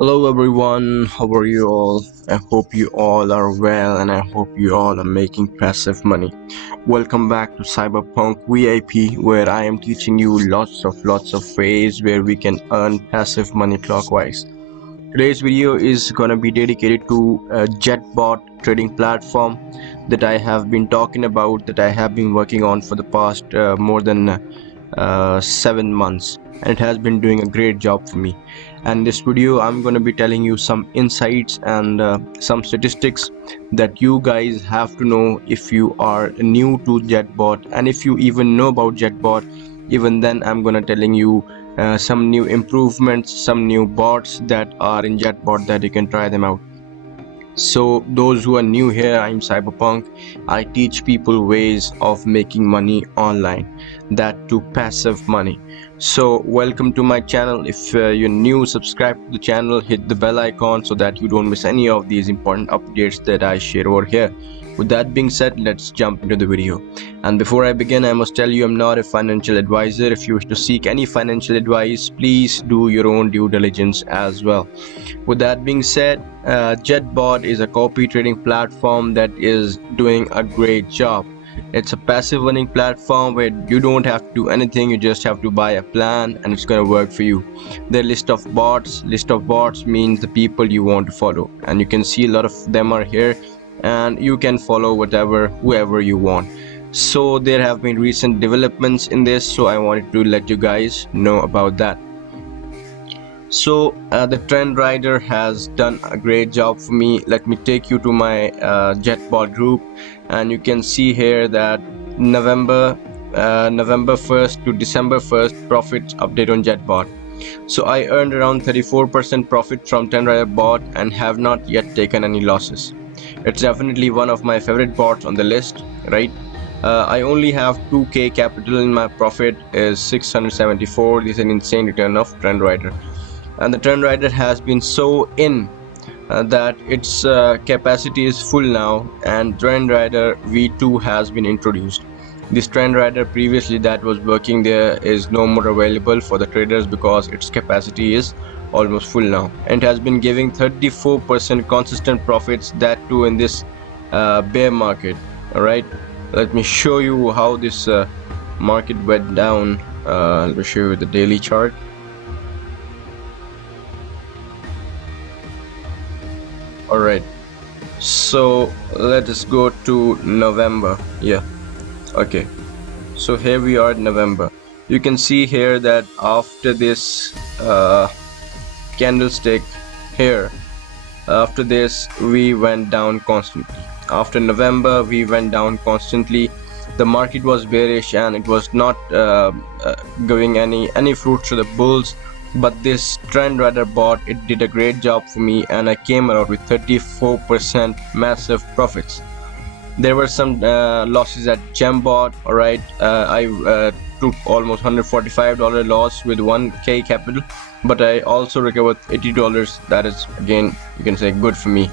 Hello everyone, how are you all? I hope you all are well and I hope you all are making passive money. Welcome back to Cyberpunk VIP where I am teaching you lots of ways where we can earn passive money clockwise. Today's video is gonna be dedicated to a Jetbot trading platform that I have been talking about, that I have been working on for the past more than 7 months, and it has been doing a great job for me. And in this video I'm going to be telling you some insights and some statistics that you guys have to know if you are new to Jetbot, and if you even know about Jetbot, even then I'm going to telling you some new improvements, some new bots that are in Jetbot that you can try them out. So those who are new here, I'm Cyberpunk. I teach people ways of making money online, that too passive money. So welcome to my channel. If you're new, subscribe to the channel, hit the bell icon so that you don't miss any of these important updates that I share over here. With that being said, let's jump into the video. And before I begin, I must tell you I'm not a financial advisor. If you wish to seek any financial advice, please do your own due diligence as well. With that being said, Jetbot is a copy trading platform that is doing a great job. It's a passive earning platform where you don't have to do anything, you just have to buy a plan and it's going to work for you. The list of bots means the people you want to follow, and you can see a lot of them are here, and you can follow whoever you want. So there have been recent developments in this, so I wanted to let you guys know about that. So the trend rider has done a great job for me. Let me take you to my Jetbot group, and you can see here that November 1st to December 1st profit update on Jetbot. So I earned around 34% profit from trend rider bot and have not yet taken any losses. It's definitely one of my favorite bots on the list, right? I only have 2k capital in my profit is 674. This is an insane return of trend rider, and the trend rider has been so in that its capacity is full now, and trend rider v2 has been introduced. This trend rider previously that was working there is no more available for the traders because its capacity is almost full now, and has been giving 34% consistent profits, that too in this bear market. All right, let me show you how this market went down. Let me show you the daily chart. Alright, so let us go to November. Yeah, okay, so here we are in November. You can see here that after this candlestick here, after this we went down constantly. After November we went down constantly. The market was bearish and it was not giving any fruits to the bulls, but this trend rider bot, it did a great job for me, and I came out with 34% massive profits. There were some losses at Gembot. All right, I took almost $145 loss with 1k capital, but I also recovered $80. That is, again, you can say good for me.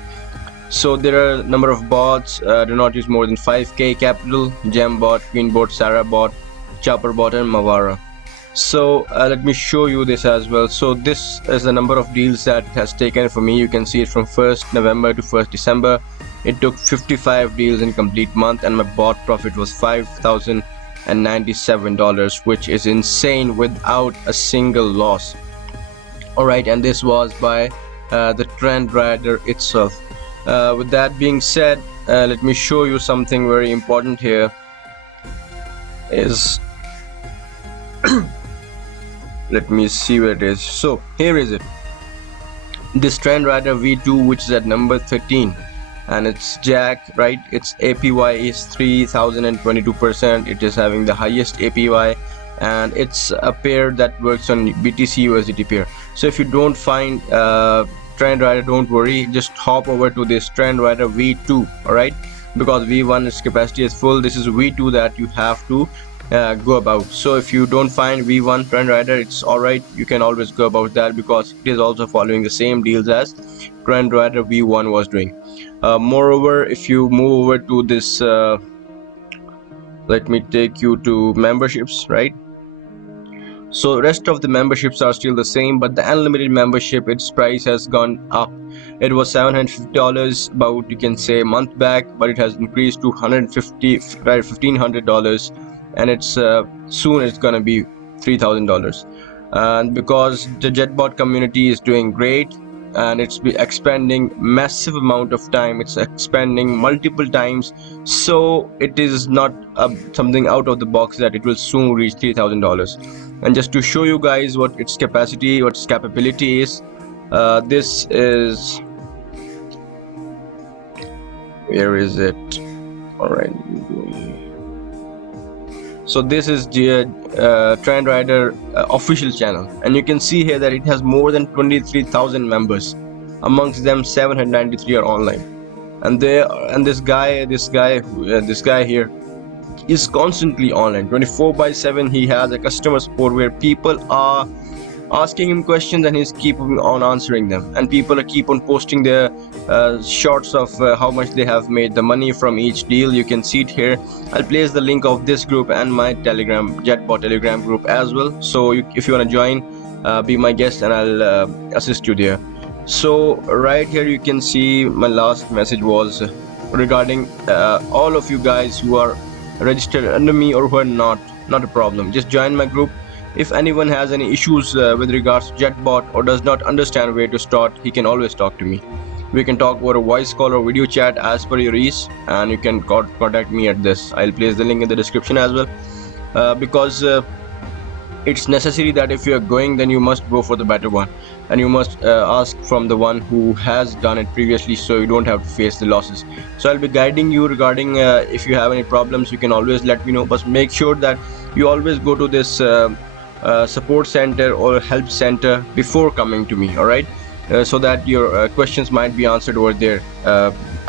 So there are a number of bots. Do not use more than 5k capital: Gembot, Queenbot, Sarabot, Chopperbot, and Mavara. So let me show you this as well. So this is the number of deals that it has taken for me. You can see it from 1st November to 1st December. It took 55 deals in complete month, and my bot profit was $5,097, which is insane without a single loss. Alright, and this was by the trend rider itself. With that being said, let me show you something very important here. Is let me see where it is. So here is it, this trend rider v2, which is at number 13, and it's Jack, right? Its APY is 3022%. It is having the highest APY, and it's a pair that works on BTC USDT pair. So if you don't find trend rider, don't worry, just hop over to this trend rider v2. all right, because v1 its capacity is full. This is v2 that you have to go about. So if you don't find v1 trend rider, it's all right, you can always go about that because it is also following the same deals as trend rider v1 was doing. Moreover, if you move over to this let me take you to memberships, right? So rest of the memberships are still the same, but the unlimited membership, its price has gone up. It was $750 about, you can say, a month back, but it has increased to 150, right, $1,500, and it's soon it's gonna be $3,000. And because the Jetbot community is doing great, and it's be expanding massive amount of time, it's expanding multiple times, so it is not something out of the box that it will soon reach $3,000. And just to show you guys what its capacity, what its capability is, this is, where is it? All right, so this is the Trend Rider official channel, and you can see here that it has more than 23,000 members. Amongst them, 793 are online, and this guy here is constantly online, 24/7. He has a customer support where people are asking him questions and he's keep on answering them, and people keep on posting their shots of how much they have made the money from each deal. You can see it here. I'll place the link of this group and my Jetbot telegram group as well, so if you want to join, be my guest and I'll assist you there. So right here you can see my last message was regarding all of you guys who are registered under me or who are not a problem, just join my group. If anyone has any issues with regards to Jetbot or does not understand where to start, he can always talk to me. We can talk over a voice call or video chat as per your ease, and you can contact me at this. I'll place the link in the description as well, because it's necessary that if you're going, then you must go for the better one, and you must ask from the one who has done it previously, so you don't have to face the losses. So I'll be guiding you regarding if you have any problems, you can always let me know, but make sure that you always go to this support center or help center before coming to me, all right, so that your questions might be answered over there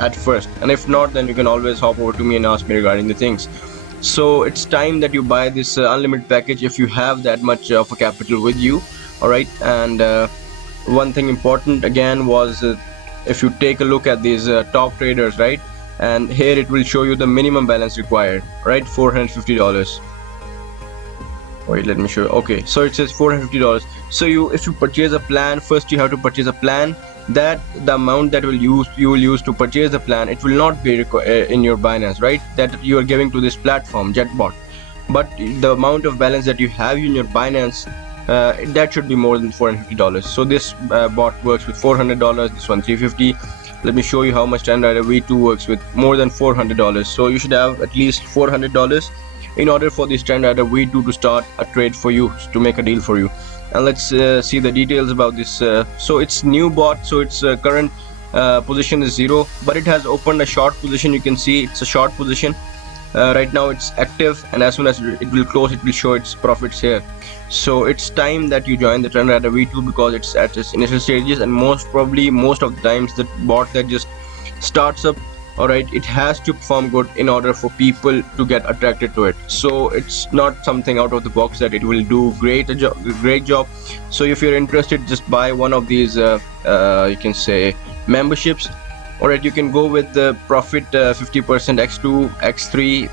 at first, and if not, then you can always hop over to me and ask me regarding the things. So it's time that you buy this unlimited package if you have that much of a capital with you, all right. And one thing important again was if you take a look at these top traders, right, and here it will show you the minimum balance required, right, $450. Wait, let me show you. Okay, so it says $450. So if you purchase a plan, first you have to purchase a plan, that the amount that you will use to purchase the plan, it will not be in your Binance, right, that you are giving to this platform Jetbot, but the amount of balance that you have in your Binance, that should be more than $450. So this bot works with $400, this one $350. Let me show you how much Trend Rider V2 works with more than $400. So you should have at least $400 in order for this Trend Rider V2 to start a trade for you, to make a deal for you. And let's see the details about this. So it's new bot, so its current position is 0, but it has opened a short position. You can see it's a short position. Right now it's active, and as soon as it will close, it will show its profits here. So it's time that you join the Trend Rider V2 because it's at its initial stages, and most of the times the bot that just starts up, alright, it has to perform good in order for people to get attracted to it. So it's not something out of the box that it will do great job. So if you're interested, just buy one of these you can say memberships. Alright, you can go with the profit 50% x2 x3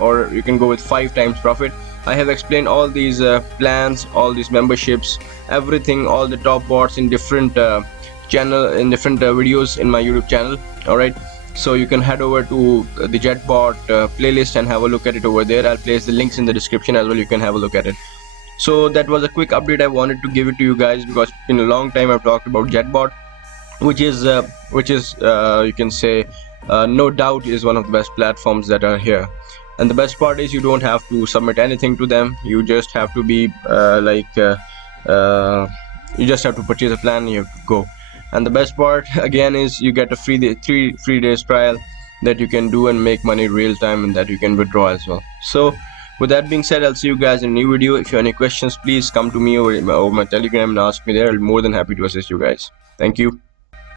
or you can go with 5 times profit. I have explained all these plans, all these memberships, everything, all the top bots in different videos in my YouTube channel. Alright, so you can head over to the Jetbot playlist and have a look at it over there. I'll place the links in the description as well, you can have a look at it. So that was a quick update I wanted to give it to you guys, because in a long time I've talked about Jetbot, which is you can say no doubt is one of the best platforms that are here. And the best part is you don't have to submit anything to them. You just have to be you just have to purchase a plan and you have to go. And the best part again is you get a three free days trial that you can do and make money real time, and that you can withdraw as well. So with that being said, I'll see you guys in a new video. If you have any questions, please come to me over my telegram and ask me there. I'll be more than happy to assist you guys. Thank you.